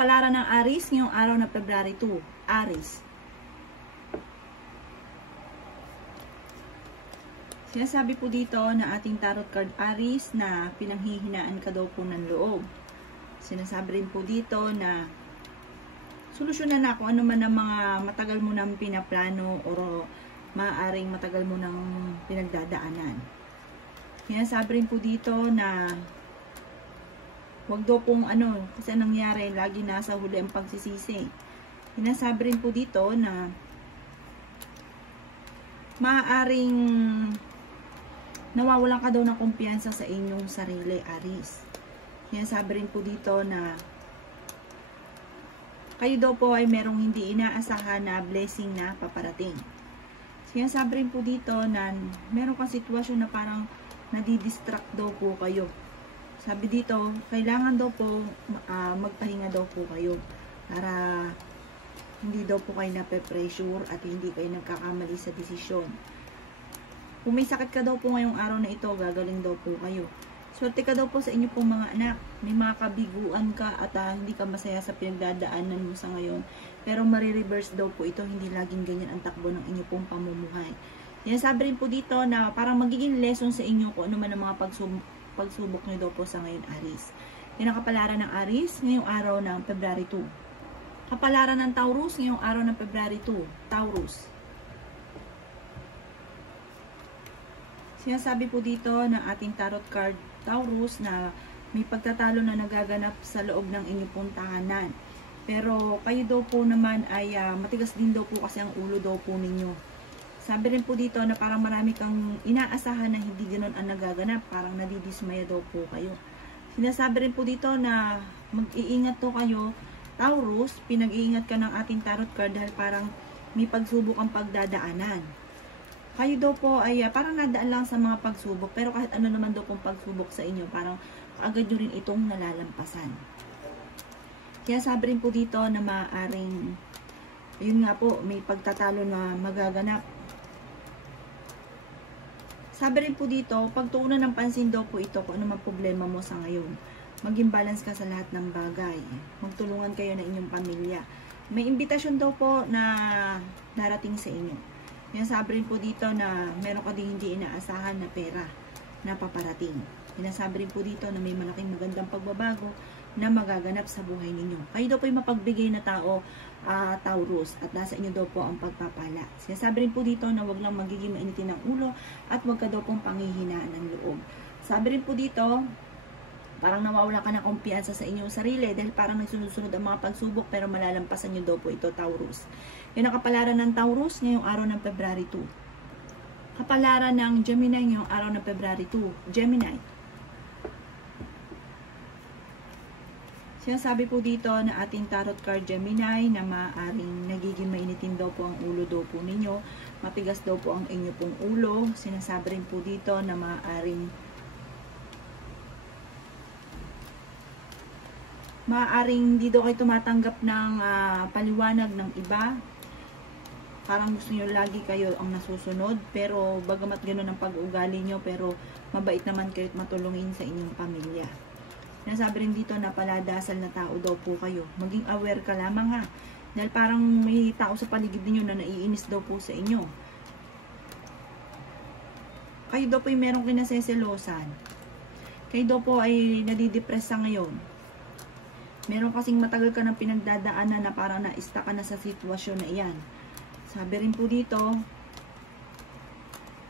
kapalaran ng Aries ngayong araw na February 2. Aries. Sinasabi po dito na ating tarot card Aries na pinanghihinaan ka daw po ng loob. Sinasabi rin po dito na solusyonan na kung ano man ang mga matagal mo nang pinaplano o maaaring matagal mo nang pinagdadaanan. Sinasabi rin po dito na wag daw pong kasi nangyari, lagi nasa huli ang pagsisisi. Sinasabi rin po dito na maaaring nawawalan ka daw ng kumpiyansa sa inyong sarili, Aries. Sinasabi rin po dito na kayo daw po ay merong hindi inaasahan na blessing na paparating. Sinasabi rin po dito na meron kang sitwasyon na parang nadidistract daw po kayo. Sabi dito, kailangan daw po magpahinga daw po kayo para hindi daw po kayo nape-pressure at hindi kayo nagkakamali sa desisyon. Kung may sakit ka daw po ngayong araw na ito, gagaling daw po kayo. Swerte ka daw po sa inyo pong mga anak. May mga kabiguan ka at hindi ka masaya sa pinagdadaanan mo sa ngayon. Pero marireverse daw po ito, hindi laging ganyan ang takbo ng inyo pong pamumuhay. Sinasabi rin po dito na parang magiging lesson sa inyo kung ano man ang mga pagsubok nyo daw po sa ngayon, Aries. Yan ang kapalaran ng Aries ngayong araw ng February 2. Kapalaran ng Taurus ngayong araw ng February 2. Taurus. Sinasabi po dito ng ating tarot card Taurus na may pagtatalo na nagaganap sa loob ng inyong pong tahanan. Pero kayo daw po naman ay matigas din daw po kasi ang ulo daw po ninyo. Sabi rin po dito na parang marami kang inaasahan na hindi ganoon ang nagaganap. Parang nadidismaya daw po kayo. Sinasabi rin po dito na mag-iingat to kayo, Taurus. Pinag-iingat ka ng ating tarot card dahil parang may pagsubok ang pagdadaanan. Kayo daw po ay parang nadaan lang sa mga pagsubok, pero kahit ano naman daw pong pagsubok sa inyo, parang agad nyo rin itong nalalampasan. Kaya sabi rin po dito na maaaring, yun nga po, may pagtatalo na magaganap. Sabi rin po dito, pagtuunan ng pansin daw po ito kung ano man problema mo sa ngayon. Maging balance ka sa lahat ng bagay. Magtulungan kayo ng inyong pamilya. May imbitasyon daw po na darating sa inyo. Yan, sabi rin po dito na meron ka din hindi inaasahan na pera na paparating. Sinasabi rin po dito na may malaking magandang pagbabago na magaganap sa buhay ninyo. Kayo daw po yung mapagbigay na tao, Taurus, at nasa inyo daw po ang pagpapala. Sinasabi rin po dito na wag lang magiging mainitin ng ulo at wag ka daw pong panghihinaan ng loob. Sabi rin po dito, parang nawawala ka ng kumpiyansa sa inyong sarili dahil parang nagsunod-sunod ang mga pagsubok pero malalampasan nyo daw po ito, Taurus. Yan ang kapalaran ng Taurus ngayong araw ng February 2. Kapalaran ng Gemini ngayong araw ng February 2. Gemini. Sinasabi po dito na ating tarot card Gemini na maaaring nagiging mainitin daw po ang ulo daw po ninyo. Matigas daw po ang inyo pong ulo. Sinasabi rin po dito na maaaring hindi daw kayo tumatanggap ng paliwanag ng iba. Parang gusto nyo lagi kayo ang nasusunod. Pero bagamat gano'n ang pag-uugali nyo, pero mabait naman kayo at matulungin sa inyong pamilya. Sinasabi rin dito na paladasal na tao daw po kayo. Maging aware ka lamang ha. Dahil parang may tao sa paligid niyo na naiinis daw po sa inyo. Kayo daw po ay merong kinaseselosan. Kayo daw po ay nadidepress sa ngayon. Meron kasing matagal ka ng pinagdadaanan na parang na-stuck ka na sa sitwasyon na iyan. Sabi rin po dito,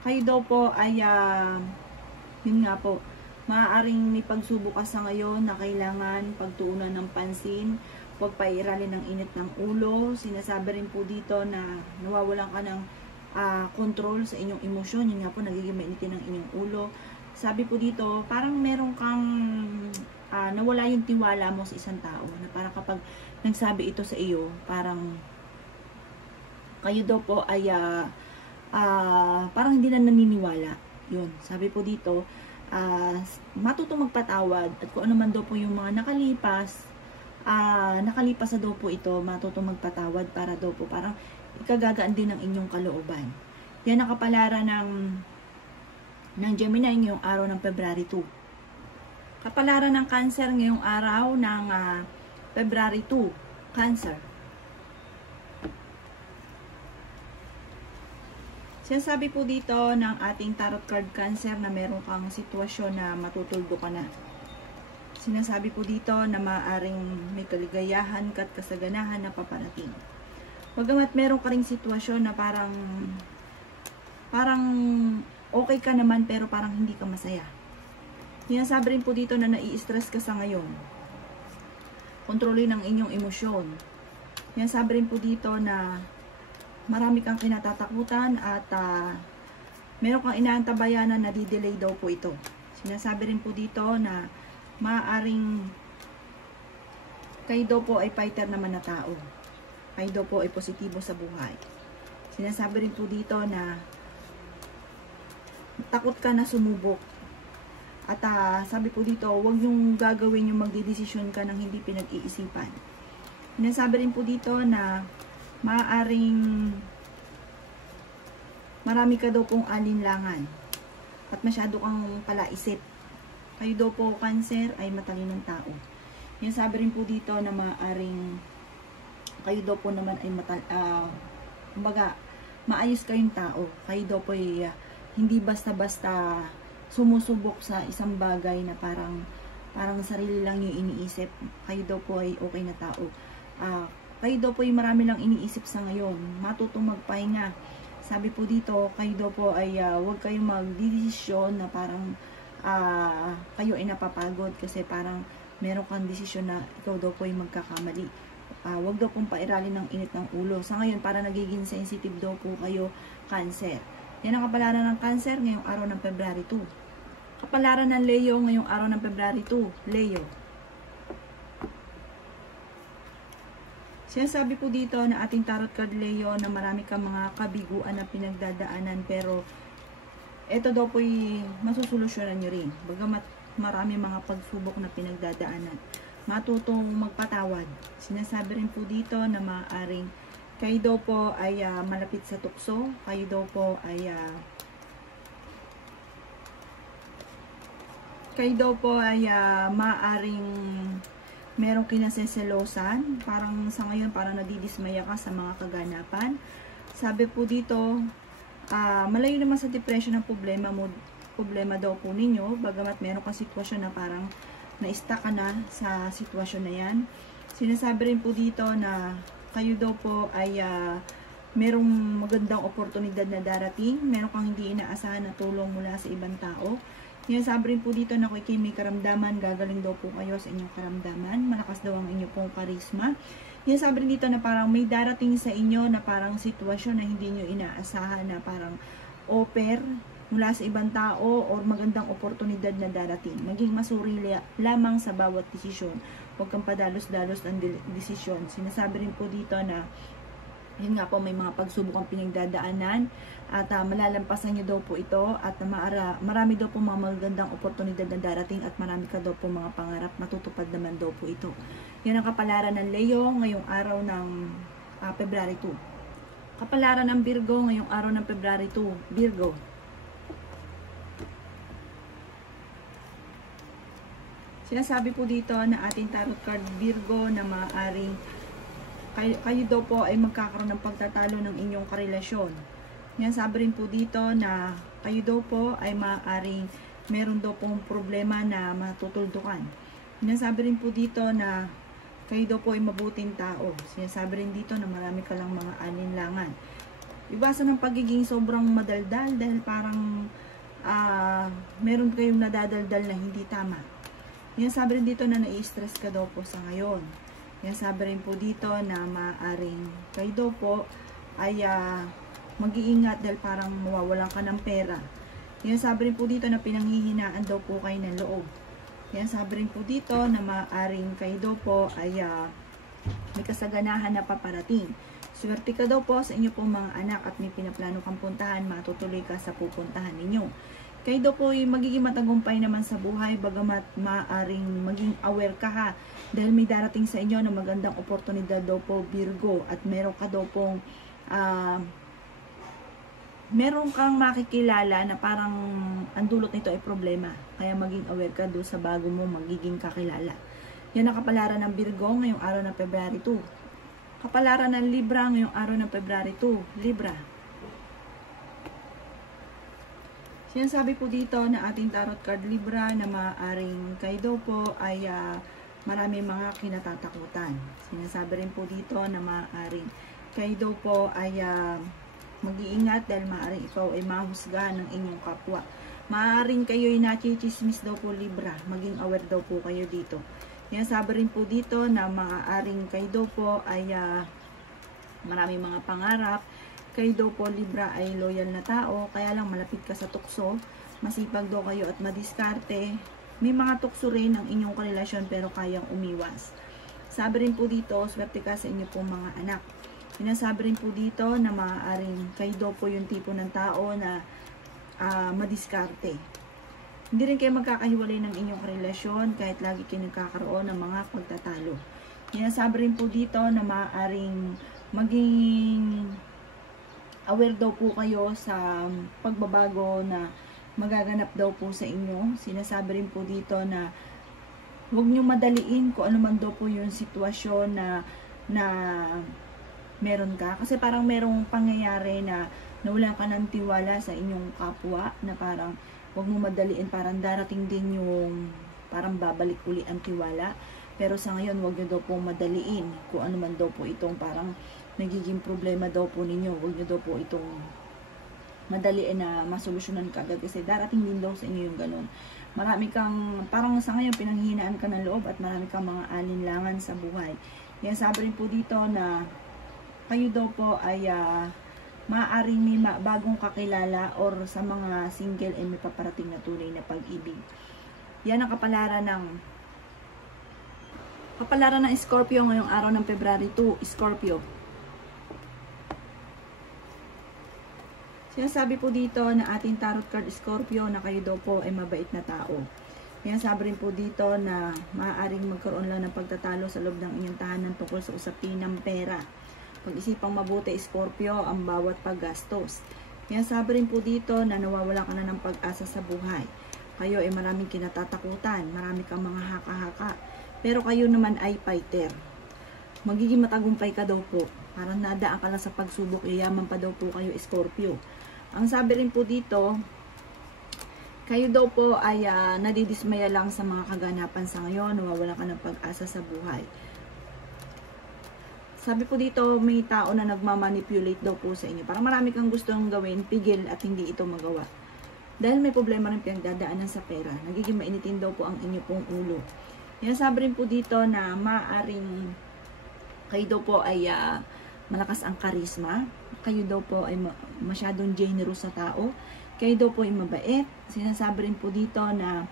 kayo daw po ay, yun nga po, maaaring may pagsubok ka sa ngayon na kailangan pagtuunan ng pansin, huwag pairalin ng init ng ulo. Sinasabi rin po dito na nawawalan ka ng control sa inyong emosyon. Yun nga po, nagiging mainitin ng inyong ulo. Sabi po dito, parang meron kang nawala yung tiwala mo sa isang tao. Na parang kapag nagsabi ito sa iyo, parang kayo daw po ay parang hindi na naniniwala. Yun, sabi po dito, matutong magpatawad at kung ano man daw po yung mga nakalipas na daw po ito, matutong magpatawad para daw po parang ikagagaan din ng inyong kalooban. Yan ang kapalaran ng Gemini ngayong araw ng February 2. Kapalaran ng Cancer ngayong araw ng February 2, Cancer. Sinasabi po dito ng ating tarot card Cancer na meron kang sitwasyon na matutuldo ka na. Sinasabi po dito na maaaring may kaligayahan at kasaganahan na paparating. Bagamat meron ka ring sitwasyon na parang okay ka naman pero parang hindi ka masaya. Sinasabi rin po dito na nai-stress ka sa ngayon. Kontrolin ang inyong emosyon. Sinasabi rin po dito na marami kang kinatatakutan at meron kang inaantabayanan na di-delay daw po ito. Sinasabi rin po dito na maaaring kayo daw po ay fighter naman na tao. Kayo daw po ay positibo sa buhay. Sinasabi rin po dito na takot ka na sumubok. At sabi po dito, huwag yung gagawin yung magdidesisyon ka ng hindi pinag-iisipan. Sinasabi rin po dito na maaaring marami ka daw pong alinlangan at masyado kang palaisip. Kayo daw po, Cancer, ay matalinong tao. Yan sabi rin po dito na maaaring kayo daw po naman ay kumbaga, maayos kayong tao. Kayo daw po ay hindi basta-basta sumusubok sa isang bagay na parang sarili lang yung iniisip. Kayo daw po ay okay na tao. Kayo daw po ay marami lang iniisip sa ngayon. Matutong magpahinga. Sabi po dito, kayo daw po ay huwag kayong magdidesisyon na parang kayo ay napapagod kasi parang meron kang desisyon na ikaw daw po ay magkakamali. Huwag daw pong pairalin ng init ng ulo. Sa ngayon, para nagiging sensitive daw po kayo, Cancer. Yan ang kapalaran ng Cancer ngayong araw ng February 2. Kapalaran ng Leo ngayong araw ng February 2, Leo. Sinasabi po dito na ating tarot card Leo na marami kang mga kabiguan na pinagdadaanan pero ito daw po'y masusolusyonan nyo rin. Bagamat marami mga pagsubok na pinagdadaanan. Matutong magpatawad. Sinasabi rin po dito na maaaring kayo daw po ay malapit sa tukso. Kayo daw po ay maaaring merong kinaseselosan. Parang sa ngayon parang nadidismaya ka sa mga kaganapan. Sabi po dito, malayo naman sa depression ang problema daw po ninyo. Bagamat meron kang sitwasyon na parang na-stuck ka na sa sitwasyon na yan. Sinasabi rin po dito na kayo daw po ay merong magandang oportunidad na darating. Meron kang hindi inaasahan na tulong mula sa ibang tao. Sinasabi rin po dito na kung may karamdaman, gagaling daw po kayo sa inyong karamdaman. Malakas daw ang inyong pong karisma. Sinasabi rin dito na parang may darating sa inyo na parang sitwasyon na hindi nyo inaasahan na parang offer mula sa ibang tao o magandang oportunidad na darating. Maging masuri lamang sa bawat desisyon. Huwag kang padalos-dalos ng desisyon. Sinasabi rin po dito na yun nga po, may mga pagsubok ang pinagdadaanan at malalampasan nyo daw po ito at marami daw po mga magandang oportunidad na darating at marami ka daw po mga pangarap, matutupad naman daw po ito. Yan ang kapalaran ng Leo ngayong araw ng February 2. Kapalaran ng Virgo ngayong araw ng February 2, Virgo. Sinasabi po dito na ating tarot card Virgo na maaaring kayo daw po ay magkakaroon ng pagtatalo ng inyong karelasyon. Yan, sabi rin po dito na kayo daw po ay maaaring meron daw pong problema na matutuldukan. Sinasabi rin po dito na kayo daw po ay mabuting tao. Sinasabi rin dito na marami ka lang mga alinlangan. Iwasan ng pagiging sobrang madaldal dahil parang meron kayong nadadaldal na hindi tama. Sinasabi rin dito na nai-stress ka daw po sa ngayon. Yan, sabi rin po dito na maaaring kayo daw po ay mag-iingat dahil parang mawawalan ka ng pera. Yan, sabi rin po dito na pinanghihinaan daw po kayo ng loob. Yan, sabi rin po dito na maaaring kayo daw po ay may kasaganahan na paparating. Swerte ka daw po sa inyo pong mga anak at may pinaplano kang puntahan, matutuloy ka sa pupuntahan ninyo. Kayo daw po ay magiging matagumpay naman sa buhay bagamat maaaring maging aware ka ha dahil may darating sa inyo na magandang oportunidad daw po Virgo at meron ka daw pong meron kang makikilala na parang ang dulot nito ay problema kaya maging aware ka doon sa bago mo magiging kakilala. Yan ang kapalaran ng Virgo ngayong araw ng February 2. Kapalaran ng Libra ngayong araw ng February 2. Libra. Sinasabi po dito na ating tarot card Libra na maaaring kayo daw po ay marami mga kinatatakutan. Sinasabi rin po dito na maaaring kayo daw po ay mag-iingat dahil maaaring ikaw ay mahusgahan ng inyong kapwa. Maaaring kayo ay nachichismis daw po Libra. Maging aware daw po kayo dito. Sinasabi rin po dito na maaaring kayo daw po ay maraming mga pangarap. Kayo daw po Libra ay loyal na tao, kaya lang malapit ka sa tukso, masipag daw kayo at madiskarte. May mga tukso rin ang inyong karelasyon pero kayang umiwas. Sabi rin po dito, swerte ka sa inyo pong mga anak. Sinasabi rin po dito na maaaring kayo daw po yung tipo ng tao na madiskarte. Hindi rin kayo magkakahiwalay ng inyong relasyon kahit lagi kayo nagkakaroon ng mga pagtatalo. Sinasabi rin po dito na maaaring maging aware daw po kayo sa pagbabago na magaganap daw po sa inyo. Sinasabi rin po dito na huwag nyo madaliin kung ano man daw po yung sitwasyon na meron ka. Kasi parang merong pangyayari na nawala ka ng tiwala sa inyong kapwa na parang huwag mo madaliin, parang darating din yung parang babalik uli ang tiwala. Pero sa ngayon, huwag nyo daw po madaliin kung ano man daw po itong parang nagiging problema daw po ninyo. Huwag nyo daw po itong madaliin na masolusyonan kagad kasi darating din daw sa inyo yung ganun. Marami kang, parang sa ngayon, pinanghihinaan ka ng loob at marami kang mga alinlangan sa buhay. Yan, sabi rin po dito na kayo daw po ay maaaring may bagong kakilala or sa mga single ay may paparating na tunay na pag-ibig. Yan ang kapalaran ng Scorpio ngayong araw ng February 2. Scorpio. Sinasabi po dito na ating tarot card Scorpio na kayo daw po ay mabait na tao. Sinasabi rin po dito na maaaring magkaroon lang ng pagtatalo sa loob ng inyong tahanan tungkol sa usapin ng pera. Pag-isipang mabuti Scorpio ang bawat paggastos. Sinasabi rin po dito na nawawala ka na ng pag-asa sa buhay. Kayo ay maraming kinatatakutan, marami kang mga haka-haka. Pero kayo naman ay fighter. Magiging matagumpay ka daw po. Parang nadaan ka lang sa pagsubok, yayaman pa daw po kayo Scorpio. Ang sabi rin po dito, kayo daw po ay nadidismaya lang sa mga kaganapan sa ngayon, nawawala ka ng pag-asa sa buhay. Sabi po dito, may tao na nagmamanipulate daw po sa inyo. Parang marami kang gustong gawin, pigil at hindi ito magawa. Dahil may problema rin pinagdadaanan sa pera, nagiging mainitin daw po ang inyo pong ulo. Yan, sabi rin po dito na maaring kayo daw po ay malakas ang karisma. Kayo daw po ay masyadong generous sa tao. Kayo daw po ay mabait. Sinasabi rin po dito na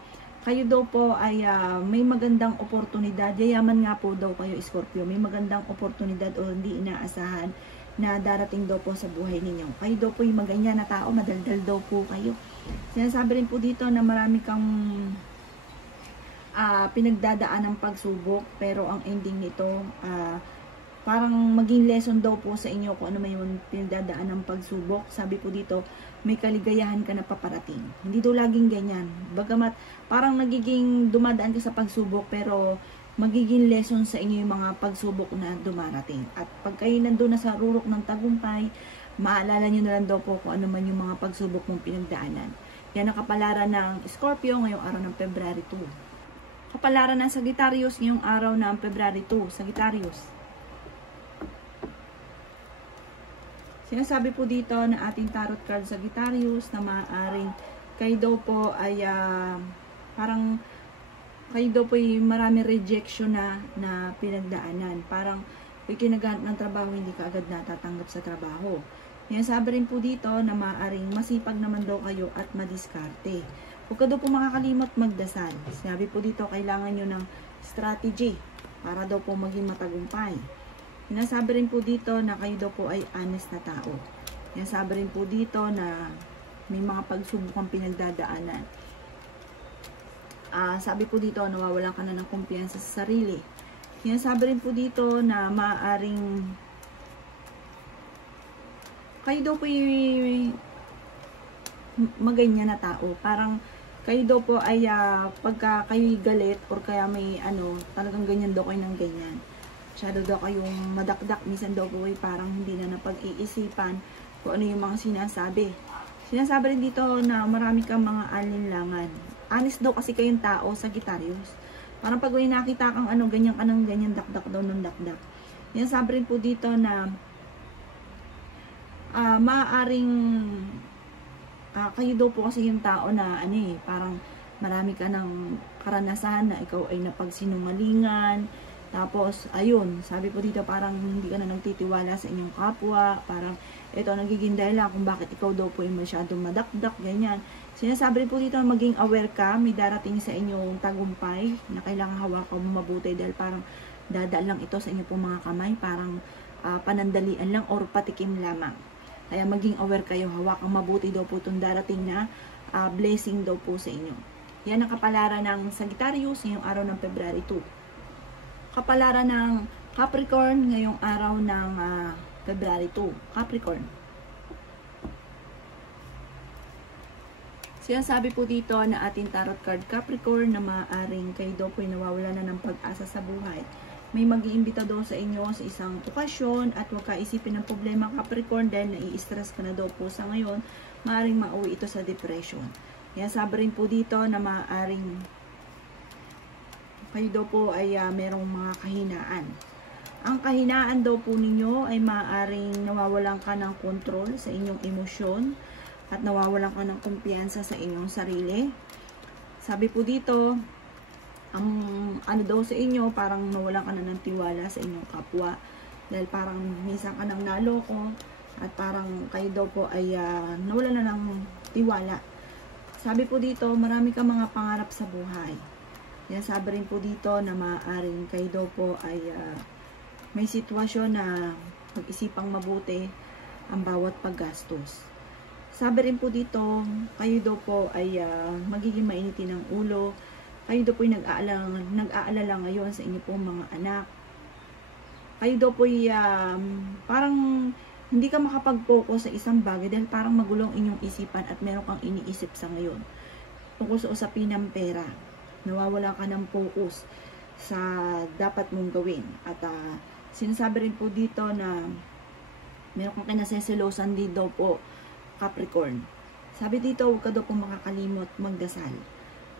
kayo daw po ay may magandang oportunidad. Yayaman nga po daw kayo Scorpio. May magandang oportunidad o hindi inaasahan na darating daw po sa buhay ninyo. Kayo daw po ay maganyan na tao. Madaldal daw po kayo. Sinasabi rin po dito na marami kang pinagdadaan ng pagsubok, pero ang ending nito parang maging lesson daw po sa inyo kung ano may pinagdadaan ng pagsubok. Sabi po dito, may kaligayahan ka na paparating. Hindi daw laging ganyan. Bagamat parang nagiging dumadaan ka sa pagsubok, pero magiging lesson sa inyo yung mga pagsubok na dumarating. At pag kayo nandun na sa rurok ng tagumpay, maalala nyo na lang daw po kung ano man yung mga pagsubok mong pinagdaanan. Yan ang kapalaran ng Scorpio ngayong araw ng February 2. Kapalaran ng Sagittarius ngayong araw ng February 2. Sagittarius. Sinasabi po dito na ating tarot card Sagittarius na maaaring kayo daw po ay parang kayo daw po ay marami rejection na pinagdaanan. Parang kinaganap ng trabaho, hindi ka agad natatanggap sa trabaho. Sinasabi rin po dito na maaaring masipag naman daw kayo at madiskarte. Huwag ka daw po makakalimot magdasal. Sabi po dito, kailangan nyo ng strategy para daw po maging matagumpay. Sinasabi rin po dito na kayo daw po ay honest na tao. Sinasabi rin po dito na may mga pagsubok ang pinagdadaanan. Sabi po dito, nawawalan ka na ng kumpiyansa sa sarili. Sinasabi rin po dito na maaaring kayo daw po ay maganyan na tao. Parang Kayo daw po ay pagka kayo'y galit or kaya may talagang ganyan daw kayo ng ganyan. Masyado daw kayong madakdak. Minsan daw po ay parang hindi na napag-iisipan kung ano yung mga sinasabi. Sinasabi rin dito na marami kang mga alinlangan. Honest daw kasi kayong tao, Sagittarius. Parang pag may nakita kang ganyan ka ng ganyan, dakdak daw ng dakdak. Sinasabi rin po dito na maaaring kayo daw po kasi yung tao na parang marami ka ng karanasan na ikaw ay napagsinungalingan. Tapos, ayun, sabi po dito parang hindi ka na nagtitiwala sa inyong kapwa. Parang ito nagiging dahilan kung bakit ikaw daw po ay masyadong madakdak, ganyan. Sinasabi rin po dito maging aware ka, may darating sa inyong tagumpay na kailangan hawakan mo mabuti dahil parang dadaan lang ito sa inyong pong mga kamay. Parang panandalian lang or patikim lamang. Kaya maging aware kayo, hawakang mabuti daw po itong darating na blessing daw po sa inyo. Yan ang kapalaran ng Sagittarius ngayong araw ng February 2. Kapalaran ng Capricorn ngayong araw ng February 2. Capricorn. Sinasabi po dito na ating tarot card Capricorn na maaaring kayo daw po ay nawawala na ng pag-asa sa buhay. May mag-iimbita daw sa inyo sa isang okasyon at huwag ka isipin ng problema Capricorn dahil nai-stress ka na daw po sa ngayon. Maaaring mauwi ito sa depression. Yan, sabi rin po dito na maaaring kayo daw po ay merong mga kahinaan. Ang kahinaan daw po ninyo ay maaaring nawawalan ka ng kontrol sa inyong emosyon at nawawalan ka ng kumpiyansa sa inyong sarili. Sabi po dito, ang daw sa inyo, parang nawalan ka na ng tiwala sa inyong kapwa dahil parang minsan ka nang naloko at parang kayo daw po ay nawalan na ng tiwala. Sabi po dito, marami ka mga pangarap sa buhay. Yan, sabi rin po dito na maaaring kayo daw po ay may sitwasyon na pag-isipang mabuti ang bawat paggastos. Sabi rin po dito, kayo daw po ay magiging mainitin ng ulo. Kayo daw po ay nag-aalala ngayon sa inyo pong mga anak. Kayo daw po ay parang hindi ka makapag-focus sa isang bagay dahil parang magulong inyong isipan at meron kang iniisip sa ngayon tungkol sa usapin ng pera. Nawawala ka ng focus sa dapat mong gawin. At sinasabi rin po dito na meron kang kinaseselosan din daw po, Capricorn. Sabi dito, huwag ka daw po makakalimot magdasal.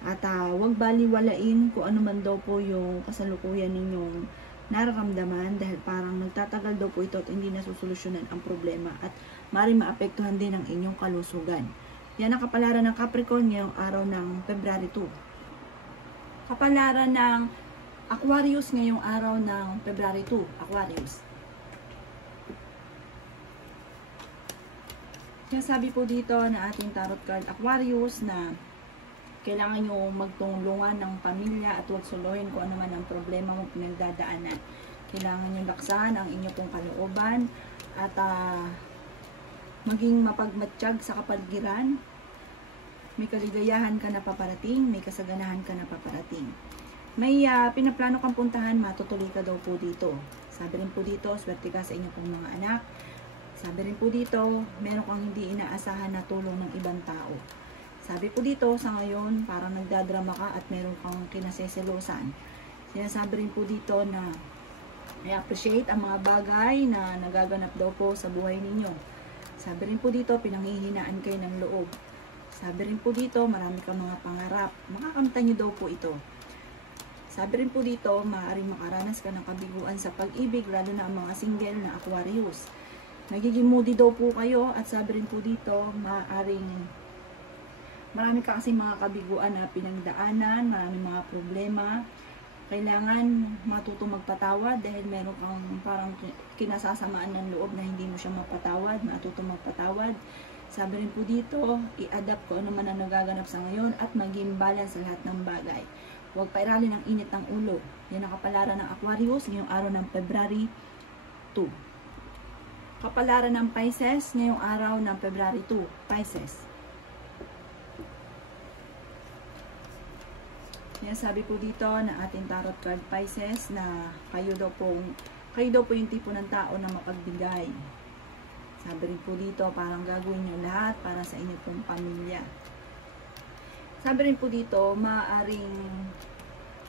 At huwag baliwalain kung ano man daw po yung kasalukuyan ninyong nararamdaman dahil parang nagtatagal daw po ito at hindi nasusolusyonan ang problema at maaaring maapektuhan din ang inyong kalusugan. Yan ang kapalaran ng Capricorn ngayong araw ng February 2. Kapalaran ng Aquarius ngayong araw ng February 2. Aquarius. Kaya sabi po dito na ating tarot card Aquarius na kailangan nyo magtulungan ng pamilya at huwag suluhin kung ano man ang problema mo pinagdadaanan. Kailangan nyo laksahan ang inyo pong kalooban at maging mapagmatsyag sa kapaligiran. May kaligayahan ka na paparating, may kasaganahan ka na paparating. May pinaplano kang puntahan, matutuloy ka daw po dito. Sabi rin po dito, swerte ka sa inyong pong mga anak. Sabi rin po dito, meron kang hindi inaasahan na tulong ng ibang tao. Sabi po dito, sa ngayon, parang nagdadrama ka at meron kang kinaseselosan. Sinasabi rin po dito na i-appreciate ang mga bagay na nagaganap daw po sa buhay ninyo. Sabi rin po dito, pinanghihinaan kayo ng loob. Sabi rin po dito, marami kang mga pangarap. Makakamtan nyo daw po ito. Sabi rin po dito, maaaring makaranas ka ng kabiguan sa pag-ibig, lalo na ang mga single na Aquarius. Nagiging moody daw po kayo at sabi rin po dito, maaaring marami ka kasi mga kabiguan na pinagdaanan, maraming mga problema. Kailangan matutong magpatawad dahil meron kang parang kinasasamaan ng loob na hindi mo siya mapatawad, matutong magpatawad. Sabi rin po dito, i-adapt ko ano man ang nagaganap sa ngayon at maging balance sa lahat ng bagay. Huwag pairalin ang init ng ulo. Yan ang kapalaran ng Aquarius ngayong araw ng February 2. Kapalaran ng Pisces ngayong araw ng February 2. Pisces. Yan, sabi po dito na ating tarot card Pisces na kayo daw po yung tipo ng tao na mapagbigay. Sabi rin po dito, parang gagawin nyo lahat para sa inyo pong pamilya. Sabi rin po dito, maaaring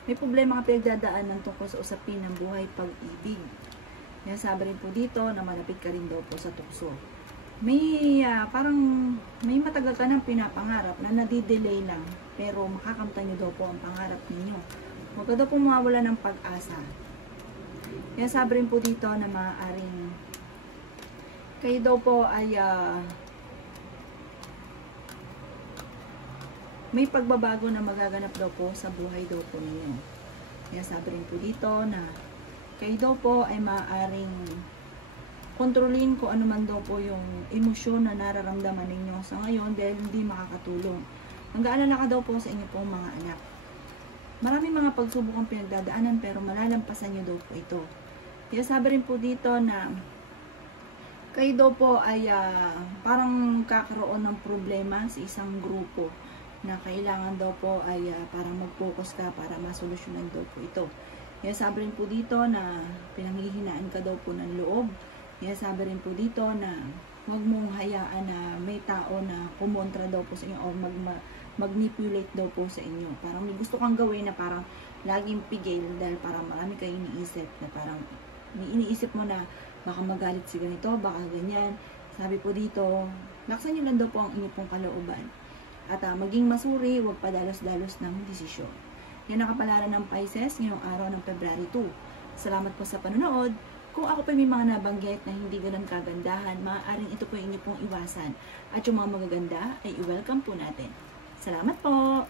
may problema ka pinagdadaanan tungkol sa usapin ng buhay pag-ibig. Kaya sabi rin po dito na malapit ka rin daw po sa tukso. May parang may matagal ka nang pinapangarap na nadidelay lang, pero makakamtan nyo daw po ang pangarap ninyo. Huwag ka daw po mawawala ng pag-asa. Kaya sabi rin po dito na maaaring kayo daw po ay may pagbabago na magaganap daw po sa buhay daw po ninyo. Kaya sabi rin po dito na kayo daw po ay maaaring kontrolin kung ano man daw po yung emosyon na nararamdaman ninyo sa ngayon dahil hindi makakatulong. Mag-aalala ka daw po sa inyo pong mga anak. Maraming mga pagsubok ang pinagdadaanan pero malalampasan nyo daw po ito. Kaya sabi rin po dito na kayo daw po ay parang kakaroon ng problema sa isang grupo na kailangan daw po ay parang mag-focus ka para masolusyonan daw po ito. Kaya sabi rin po dito na pinanghihinaan ka daw po ng loob. Kaya sabi rin po dito na huwag mong hayaan na may tao na kumontra daw po sa inyo o manipulate daw po sa inyo. Parang may gusto kang gawin na parang laging pigil dahil parang marami kayong iniisip na parang iniisip mo na baka magalit si ganito, baka ganyan. Sabi po dito, laksan nyo lang daw po ang inyong pong kalooban. At maging masuri, huwag padalos-dalos ng desisyon. Yan ang kapalaran ng Pisces ngayong araw ng February 2. Salamat po sa panonood. Kung ako pa may mga nabanggit na hindi ganun kagandahan, maaaring ito po yung inyo pong iwasan. At yung mga magaganda ay i-welcome po natin. Salamat po!